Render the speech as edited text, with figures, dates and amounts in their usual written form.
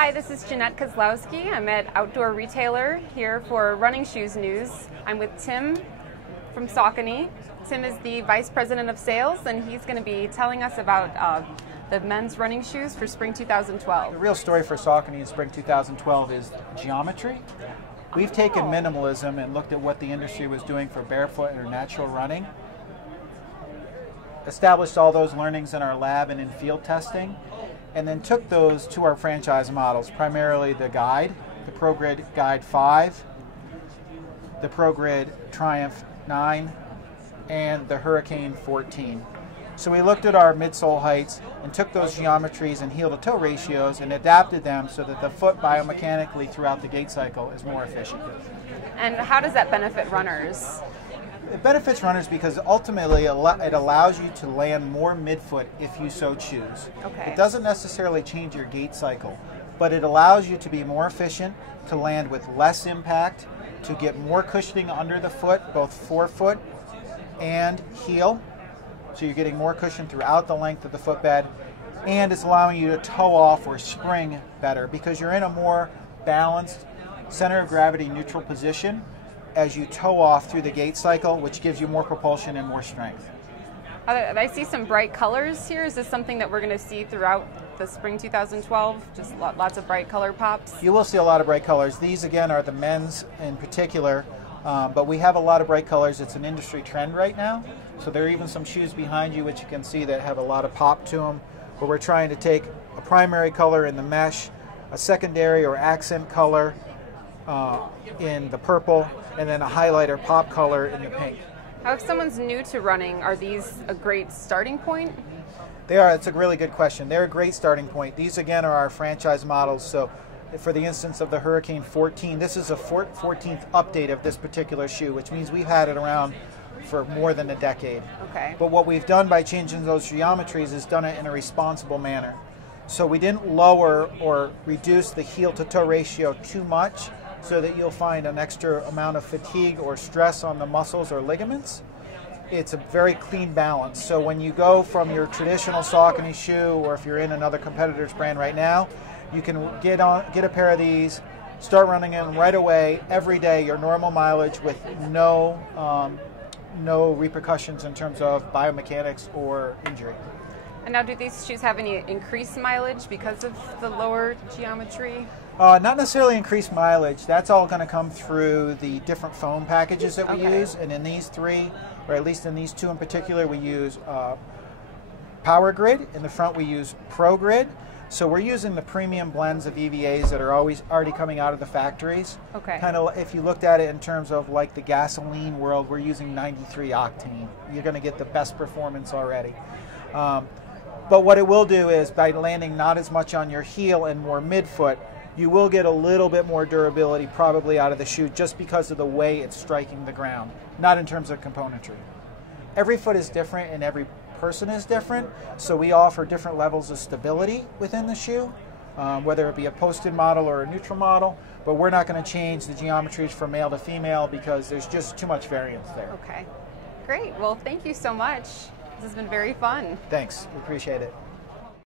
Hi, this is Jeanette Kozlowski. I'm at Outdoor Retailer here for Running Shoes News. I'm with Tim from Saucony. Tim is the Vice President of Sales, and he's going to be telling us about the men's running shoes for spring 2012. The real story for Saucony in spring 2012 is geometry. We've taken minimalism and looked at what the industry was doing for barefoot or natural running, established all those learnings in our lab and in field testing, and then took those to our franchise models, primarily the Guide, the ProGrid Guide 5, the ProGrid Triumph 9, and the Hurricane 14. So we looked at our midsole heights and took those geometries and heel-to-toe ratios and adapted them so that the foot biomechanically throughout the gait cycle is more efficient. And how does that benefit runners? It benefits runners because ultimately it allows you to land more midfoot if you so choose. Okay. It doesn't necessarily change your gait cycle, but it allows you to be more efficient, to land with less impact, to get more cushioning under the foot, both forefoot and heel. So you're getting more cushion throughout the length of the footbed, and it's allowing you to toe off or spring better because you're in a more balanced center of gravity neutral position as you toe off through the gait cycle, which gives you more propulsion and more strength. I see some bright colors here. Is this something that we're going to see throughout the spring 2012? Just lots of bright color pops? You will see a lot of bright colors. These, again, are the men's in particular, but we have a lot of bright colors. It's an industry trend right now. So there are even some shoes behind you, which you can see that have a lot of pop to them, where we're trying to take a primary color in the mesh, a secondary or accent color in the purple, and then a highlighter pop color in the pink. How, if someone's new to running, are these a great starting point? They are. It's a really good question. They're a great starting point. These, again, are our franchise models. So for the instance of the Hurricane 14, this is a 14th update of this particular shoe, which means we've had it around for more than a decade. Okay. But what we've done by changing those geometries is done it in a responsible manner. So we didn't lower or reduce the heel-to-toe ratio too much so that you'll find an extra amount of fatigue or stress on the muscles or ligaments. It's a very clean balance. So when you go from your traditional Saucony shoe, or if you're in another competitor's brand right now, you can get a pair of these, start running in right away, every day, your normal mileage with no repercussions in terms of biomechanics or injury. And now, do these shoes have any increased mileage because of the lower geometry? Not necessarily increased mileage. That's all going to come through the different foam packages that we use. And in these three, or at least in these two in particular, we use PowerGrid. In the front, we use ProGrid. So we're using the premium blends of EVAs that are already coming out of the factories. Okay. Kind of, if you looked at it in terms of like the gasoline world, we're using 93 octane. You're going to get the best performance already. But what it will do is, by landing not as much on your heel and more midfoot, you will get a little bit more durability probably out of the shoe just because of the way it's striking the ground, not in terms of componentry. Every foot is different and every person is different, so we offer different levels of stability within the shoe, whether it be a posted model or a neutral model, but we're not going to change the geometries from male to female because there's just too much variance there. Okay, great. Well, thank you so much. This has been very fun. Thanks. We appreciate it.